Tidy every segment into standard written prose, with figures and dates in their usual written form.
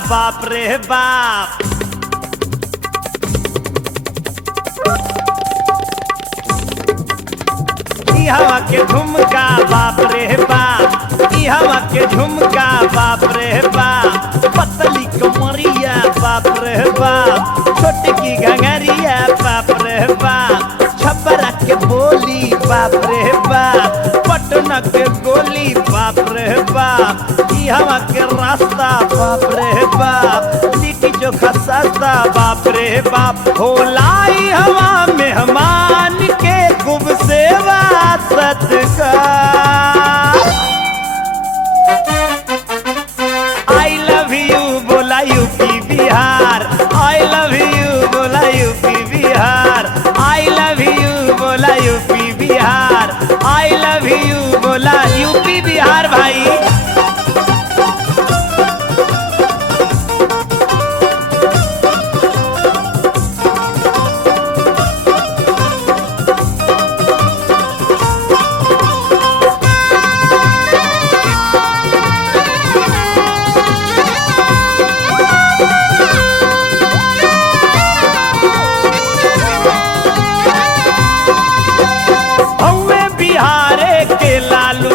बाप रे बाप। हवा के झुमका बाप रे बाप, हवा के झुमका बाप रे बाप। पतली कमरिया बाप रे बाप, छोटकी घंगरिया बाप रे बाप। छपरा के बोली बाप रे बाप, पटना के गोली बाप रे बाप। हवा के रास्ता बाप रे बाप, लिट्टी चोखा सस्ता बाप रे बाप। होलाई हवा मेहमान के खूब सेवा सत्कार। आई लव यू बोला UP Bihar, I love you बोला UP Bihar. I love you बोला UP Bihar, I love you बोला यूपी बिहार भाई।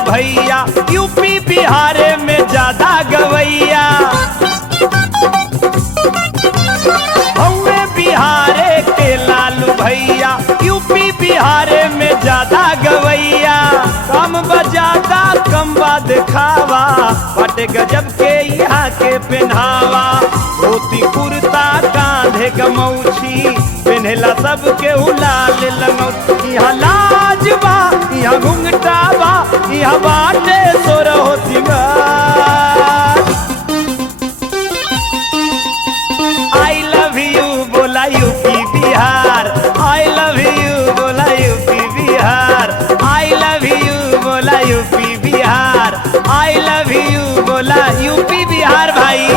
भैया यूपी बिहार में ज्यादा गवैया, हमें बिहार के लालू भैया यूपी बिहार में ज्यादा गवैया। कम बजादा कम दिखावा, बटे गजब के यहाँ के पहनावा। धोती कुर्ता कांधे गमौछी, पहनेला सबके लाल लंगौटी। यहाँ लाजबा यहाँ घुंघटा बा, यहाँ बाटे सोरहो सिंगार। आई लव यू बोला UP Bihar, I love you बोला UP Bihar. I love you बोला UP Bihar, I love you बोला यूपी बिहार भाई।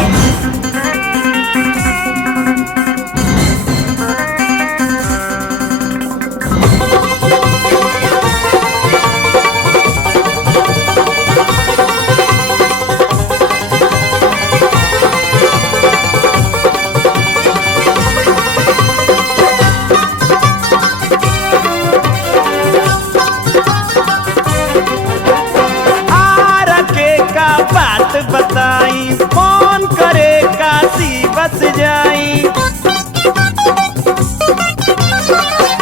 बात बताई कौन करे काशी बस जाई।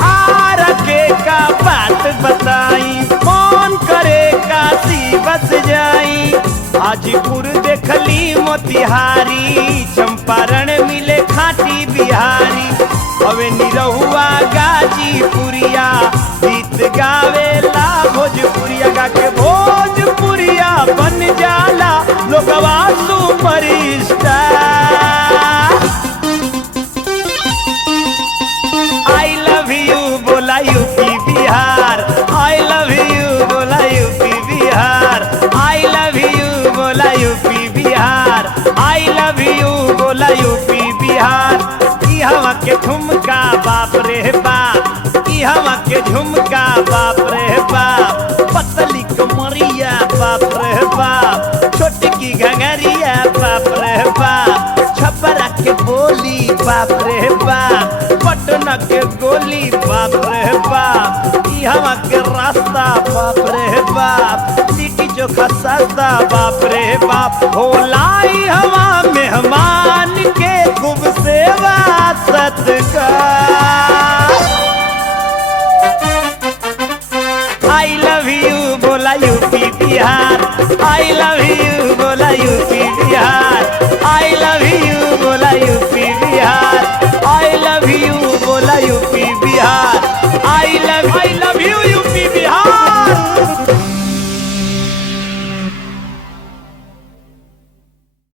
आरके का बात बताई कौन करे काशी बस जाई। हाजीपुर देखली मोतिहारी, चंपारण मिले खाटी बिहारी। हवे निरहुआ गाजीपुरिया, गीत गावेला भोजपुरिया। गा के भोजपुरिया बन जाला लोगवा super star. I love you बोला UP Bihar, I love you बोला UP Bihar. I love you बोला UP Bihar, I love you बोला यूपी बिहार। हवा के झुमका बाप रे बाप, हवा के झुमका बाप रे बाप। पतली कमरिया बाप रे बाप, छोटकी घंगरिया बाप रे बाप। छपरा के बोली बाप रे बाप, पटना के गोली बाप रे बाप। हवा के रास्ता बाप रे बाप, लिट्टी चोखा सस्ता बाप रे बाप। होलाई हवा मेहमान के खूब सेवा सत्कार। आई लव यू बोला UP Bihar, I love you बोला UP Bihar. I love you बोला UP Bihar, I love you बोला UP Bihar. I love you.